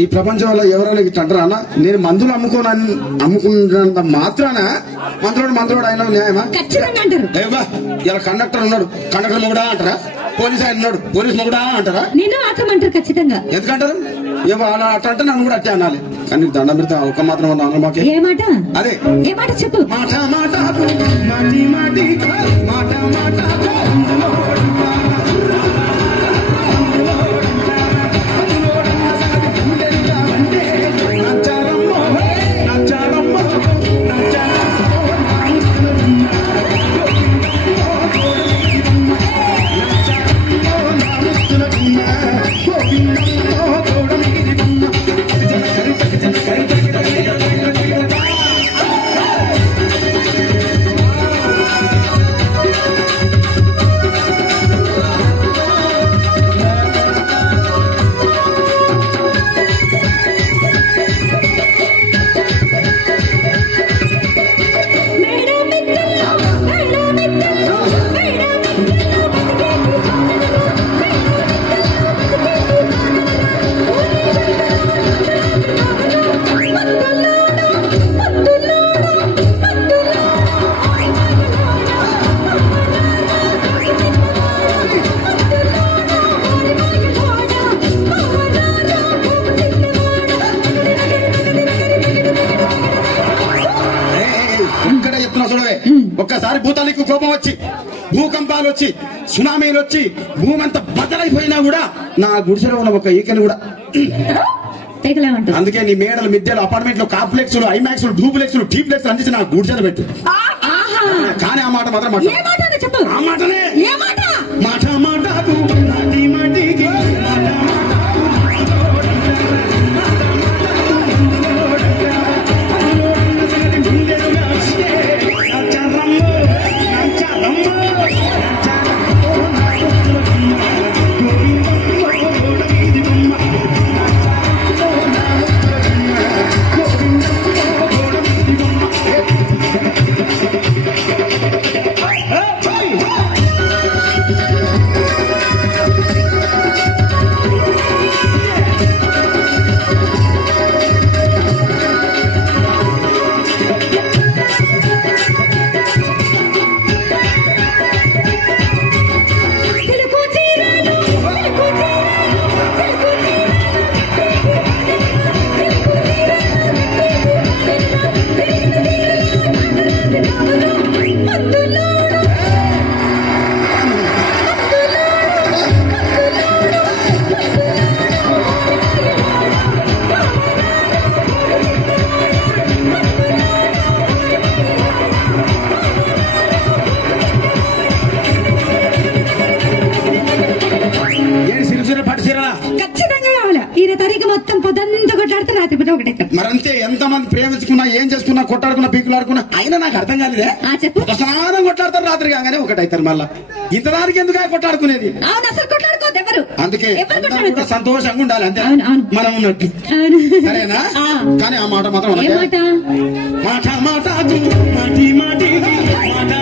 ఈ ప్రపంచంలో ఎవరైనా ఇట్లా అంటారా అన్న? నేను మందులు అమ్ముకున్నంత మాత్రాన మందులోడు ఆయన న్యాయమా? ఖచ్చితంగా అంటారు. ఇలా కండక్టర్ ఉన్నాడు, కండక్టర్ మొగుడా అంటారా? పోలీస్ ఆయన ఉన్నాడు, పోలీస్ మొగుడా అంటారా? నేను మాత్రం అంటారు ఖచ్చితంగా. ఎందుకంటారు? అలా అట్లా అంటే నన్ను కూడా అట్టే అనాలి. కానీ దండం పెడతా ఒక మాత్రం అన్న మాకే. ఏ మాట? అదే ఏ మాట చెప్పు. మాట మాట మాటి మాటి మాట మాట ఒక్కసారి భూతానికి కోపం వచ్చి, భూకంపాలు వచ్చి, సునామీలు వచ్చి, భూమి అంతా బద్దలైపోయినా కూడా నా గుడిసెలో ఉన్న ఒక ఈకని కూడా అందుకే నీ మేడలు, మిద్దెలు, అపార్ట్మెంట్లు, కాంప్లెక్స్, ఐమాక్స్, డూప్లెక్స్, టీప్లెక్స్ అందించి నా గుడిసెలు పెట్టు. కానీ ఆ మాట మాత్రం ఆ మాటనే మాట మాటకు మాటి మాటికి మరంతే. ఎంతమంది ప్రేమించుకున్నా, ఏం చేసుకున్నా, కొట్టాడుకున్నా, పీకులాడుకున్నా అయినా నాకు అర్థం కాలేదే. స్నానం కొట్లాడతారు, రాత్రి కాగానే ఒకటైతారు. మళ్ళా ఇంతదానికి ఎందుకు కొట్టాడుకునేది? అందుకే సంతోషంగా ఉండాలి, అంతే మనం ఉన్నట్టు. సరేనా? కానీ ఆ మాట మాత్రం మాట మాట మాటి మాటి మాట